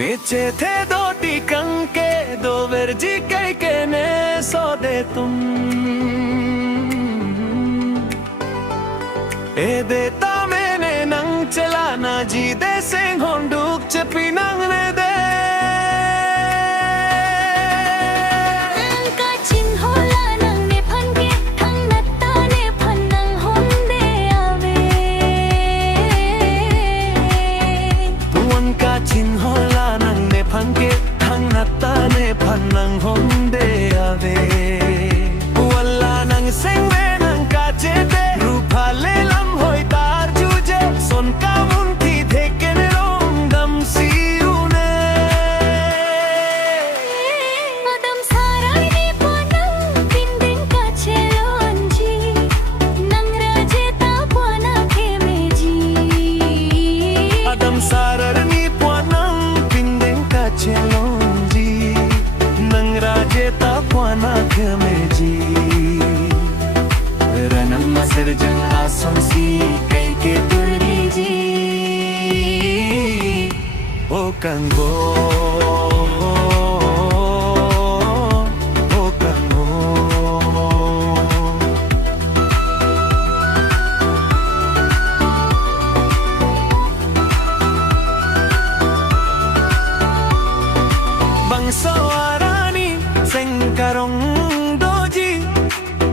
नीचे थे दो टिकंके दो वर्जी कई के ने सौदे तुम ए देता मैंने नंग चलाना जी दे सिंह होंडुक चपी नंग ने दे Panang honde ave walla nang sengwe nang kache de rupa lelam hoi tar juje son ka munti dheke ne rom dam siune adam sarai ne panang pinding kache lonji nang raje ta pana kheme ji adam sarar ni panang pinding kache Rajeta puana kemeji ranam masirjan asonsi kai ke turiji o kango o kango bangso Sengkarong doji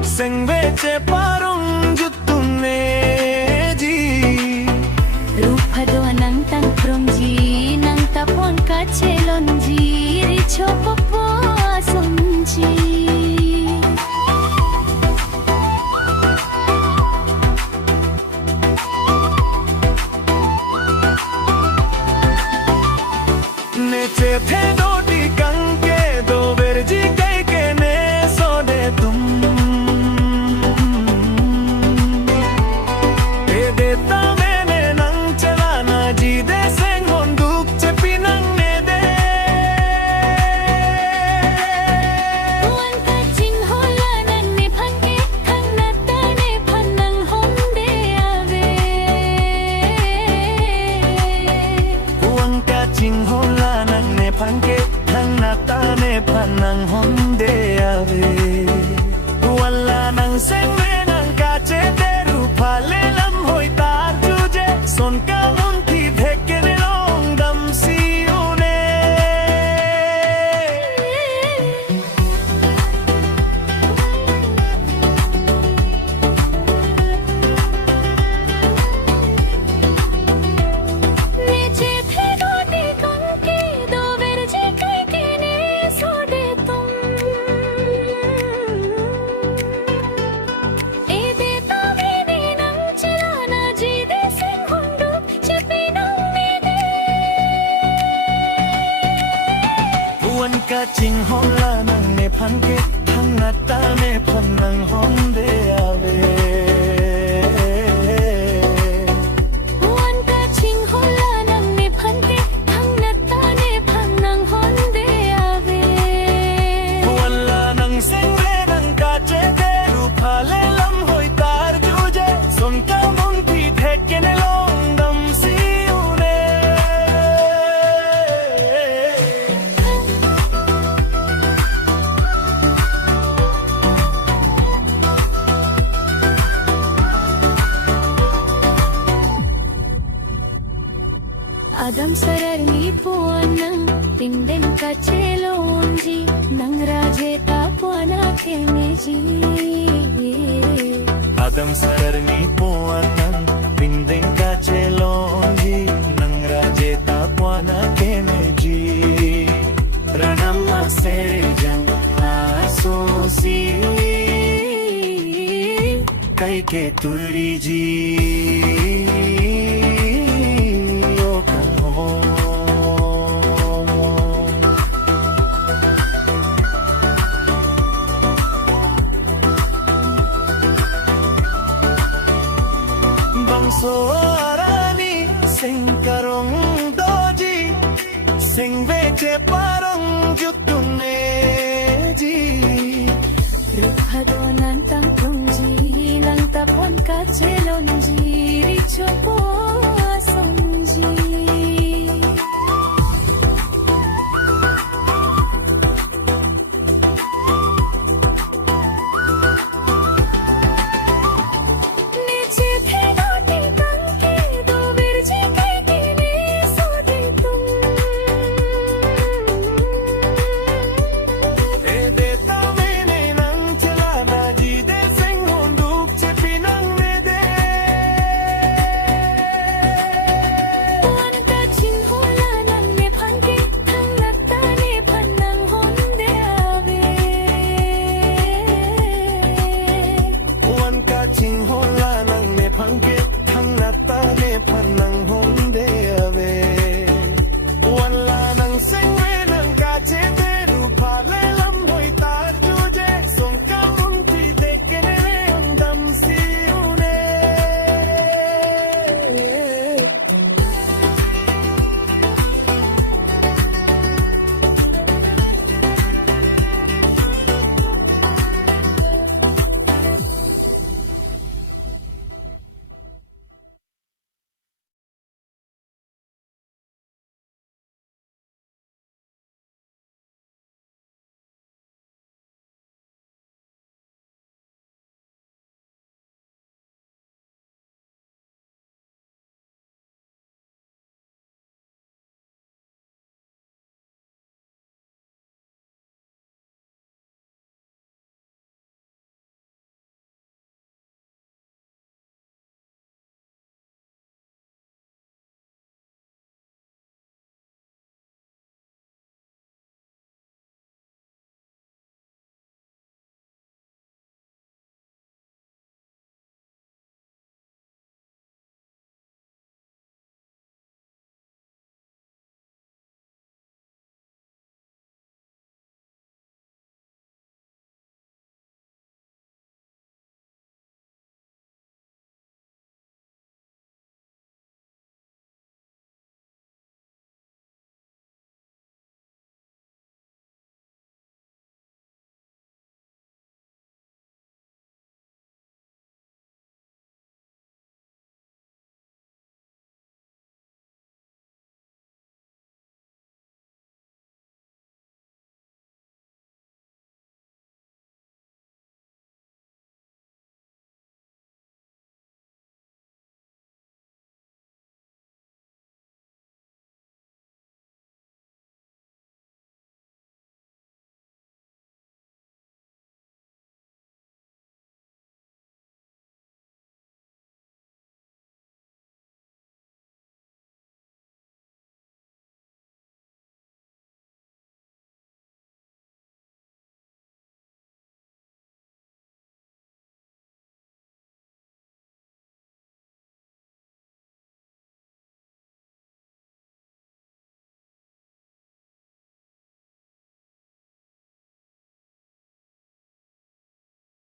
seng beche parong jutune ji rupa do nang tang promji nang tapon kachelonji richo popo asonji neche the do tikanke do verji Panang honde ave walla nang sengwe nang kache de rupa lelam hoi tar juje son ka munti dheke ne long dam siune neche the do tikanke do verji kai ke ne ka ching hola nang ne phan ke thang na ta ne phan nang honde ave wan ka ching hola nang ne phan ke thang na ta ne phan nang honde ave walla nang sengwe nang ka che de rupa le lam hoi tar juje son ka munti dheke ne long dam siune Adam sarar ni puana pinden kachelonji nang rajeta puana kemeji Adam sarar ni puana pinden kachelonji nang rajeta puana kemeji ranam serjan asosi kai ke turiji Bangso arani sengkarong doji seng beche parong jutune ji rupa do